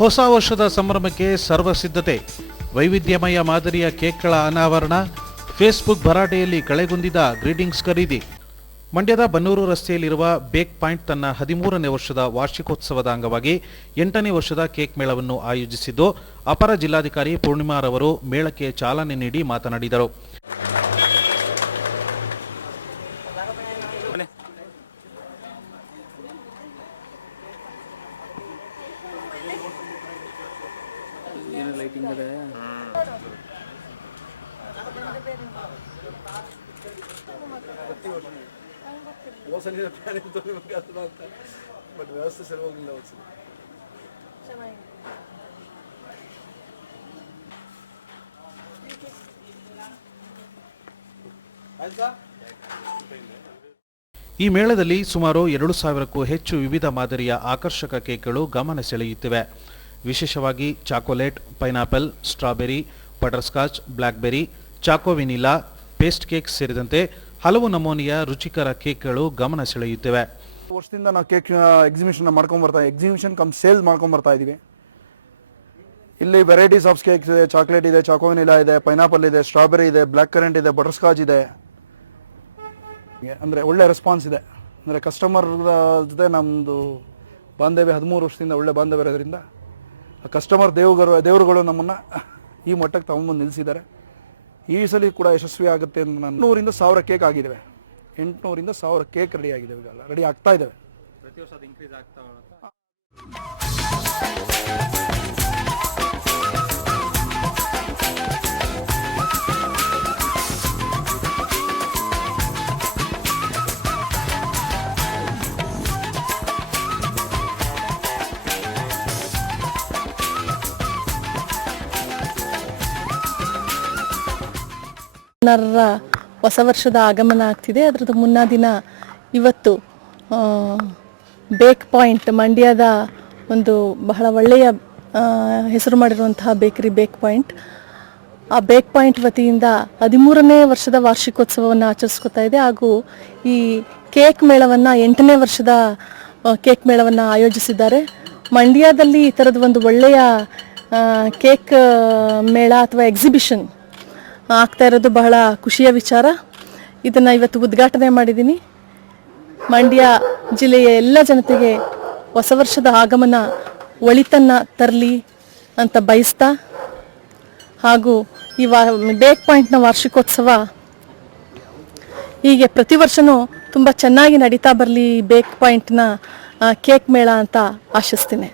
ಹೊಸ ವರ್ಷದ ಸಂಭ್ರಮಕ್ಕೆ ಸರ್ವಸಿದ್ಧತೆ. ವೈವಿಧ್ಯಮಯ ಮಾದರಿಯ ಕೇಕ್ಗಳ ಅನಾವರಣ. ಫೇಸ್ಬುಕ್ ಭರಾಟೆಯಲ್ಲಿ ಕಳೆಗುಂದಿದ ಗ್ರೀಟಿಂಗ್ಸ್ ಖರೀದಿ. ಮಂಡ್ಯದ ಬನ್ನೂರು ರಸ್ತೆಯಲ್ಲಿರುವ ಬೇಕ್ ಪಾಯಿಂಟ್ ತನ್ನ 13ನೇ ವರ್ಷದ ವಾರ್ಷಿಕೋತ್ಸವದ ಅಂಗವಾಗಿ 8ನೇ ವರ್ಷದ ಕೇಕ್ ಮೇಳವನ್ನು ಆಯೋಜಿಸಿದ್ದು, ಅಪರ ಜಿಲ್ಲಾಧಿಕಾರಿ ಪೂರ್ಣಿಮಾರವರು ಮೇಳಕ್ಕೆ ಚಾಲನೆ ನೀಡಿ ಮಾತನಾಡಿದರು. ವ್ಯವಸ್ಥೆ ಸರಿ ಹೋಗಿಲ್ಲ. ಈ ಮೇಳದಲ್ಲಿ ಸುಮಾರು 2,000ಕ್ಕೂ ಹೆಚ್ಚು ವಿವಿಧ ಮಾದರಿಯ ಆಕರ್ಷಕ ಕೇಕ್ಗಳು ಗಮನ ಸೆಳೆಯುತ್ತಿವೆ. ವಿಶೇಷವಾಗಿ chocolate, pineapple, strawberry, butterscotch, BlackBerry, Chacko vanilla, paste cake ಸೇರಿದಂತೆ ಹಲವು ನಮೂನೆಯ ರುಚಿಕರ ಕೇಕ್ಗಳು ಗಮನ ಸೆಳೆಯುತ್ತಿವೆ. ವರ್ಷದಿಂದ ನಾವು ಕೇಕ್ ಎಕ್ಸಿಬಿಷನ್ ಕಮ್ ಸೇಲ್ ಮಾಡ್ಕೊಂಡ್ಬರ್ತಾ ಇದ್ದೀವಿ. ಇಲ್ಲಿ ವೆರೈಟೀಸ್ ಆಫ್ ಕೇಕ್ಸ್ ಇದೆ. ಚಾಕ್ಲೇಟ್ ಇದೆ, ಚಾಕೋ ವೆನಿಲಾ ಇದೆ, ಪೈನಾಪಲ್ ಇದೆ, ಸ್ಟ್ರಾಬೆರಿ ಇದೆ, ಬ್ಲ್ಯಾಕ್ ಕರೆಂಟ್ ಇದೆ, ಬಟರ್ಸ್ಕಾಚ್ ಇದೆ. ಅಂದರೆ ಒಳ್ಳೆ ರೆಸ್ಪಾನ್ಸ್ ಇದೆ. ಅಂದರೆ ಕಸ್ಟಮರ್ ಜೊತೆ ನಮ್ಮದು ಬಾಂಧವ್ಯ 13 ವರ್ಷದಿಂದ ಒಳ್ಳೆ ಬಾಂಧವ್ಯ ಇರೋದ್ರಿಂದ ಕಸ್ಟಮರ್ ದೇವರುಗಳು ನಮ್ಮನ್ನು ಈ ಮಟ್ಟಕ್ಕೆ ತಗೊಂಬಂದು ನಿಲ್ಲಿಸಿದ್ದಾರೆ. ಈ ಸಲ ಕೂಡ ಯಶಸ್ವಿ ಆಗುತ್ತೆ ಅಂತ ನಾನು 800ರಿಂದ 1000 ಕೇಕ್ ಆಗಿದ್ದಾವೆ. 800ರಿಂದ 1000 ಕೇಕ್ ರೆಡಿ ಆಗಿದ್ದಾವೆ, ಈಗ ರೆಡಿ ಆಗ್ತಾ ಇದ್ದಾವೆ. ಪ್ರತಿ ವರ್ಷ ಅದು ಇನ್ಕ್ರೀಸ್ ಆಗ್ತಾ ಹೋಗುತ್ತೆ. ಹೊಸ ವರ್ಷದ ಆಗಮನ ಆಗ್ತಿದೆ. ಅದರದ್ದು ಮುನ್ನಾ ದಿನ ಇವತ್ತು ಬೇಕ್ ಪಾಯಿಂಟ್, ಮಂಡ್ಯದ ಒಂದು ಬಹಳ ಒಳ್ಳೆಯ ಹೆಸರು ಮಾಡಿರುವಂತಹ ಬೇಕರಿ ಬೇಕ್ ಪಾಯಿಂಟ್, ಆ ಬೇಕ್ ಪಾಯಿಂಟ್ ವತಿಯಿಂದ 13ನೇ ವರ್ಷದ ವಾರ್ಷಿಕೋತ್ಸವವನ್ನು ಆಚರಿಸ್ಕೊತಾ ಇದೆ. ಹಾಗೂ ಈ ಕೇಕ್ ಮೇಳವನ್ನು 8ನೇ ವರ್ಷದ ಕೇಕ್ ಮೇಳವನ್ನು ಆಯೋಜಿಸಿದ್ದಾರೆ. ಮಂಡ್ಯದಲ್ಲಿ ಈ ಥರದ ಒಂದು ಒಳ್ಳೆಯ ಕೇಕ್ ಮೇಳ ಅಥವಾ ಎಕ್ಸಿಬಿಷನ್ ಆಗ್ತಾ ಇರೋದು ಬಹಳ ಖುಷಿಯ ವಿಚಾರ. ಇದನ್ನು ಇವತ್ತು ಉದ್ಘಾಟನೆ ಮಾಡಿದ್ದೀನಿ. ಮಂಡ್ಯ ಜಿಲ್ಲೆಯ ಎಲ್ಲ ಜನತೆಗೆ ಹೊಸ ವರ್ಷದ ಆಗಮನ ಒಳಿತನ್ನು ತರಲಿ ಅಂತ ಬಯಸ್ತಾ, ಹಾಗೂ ಈ ಬೇಕ್ ಪಾಯಿಂಟ್ನ ವಾರ್ಷಿಕೋತ್ಸವ ಹೀಗೆ ಪ್ರತಿ ವರ್ಷವೂ ತುಂಬ ಚೆನ್ನಾಗಿ ನಡೀತಾ ಬರಲಿ ಬೇಕ್ ಪಾಯಿಂಟ್ನ ಕೇಕ್ ಮೇಳ ಅಂತ ಆಶಿಸ್ತೀನಿ.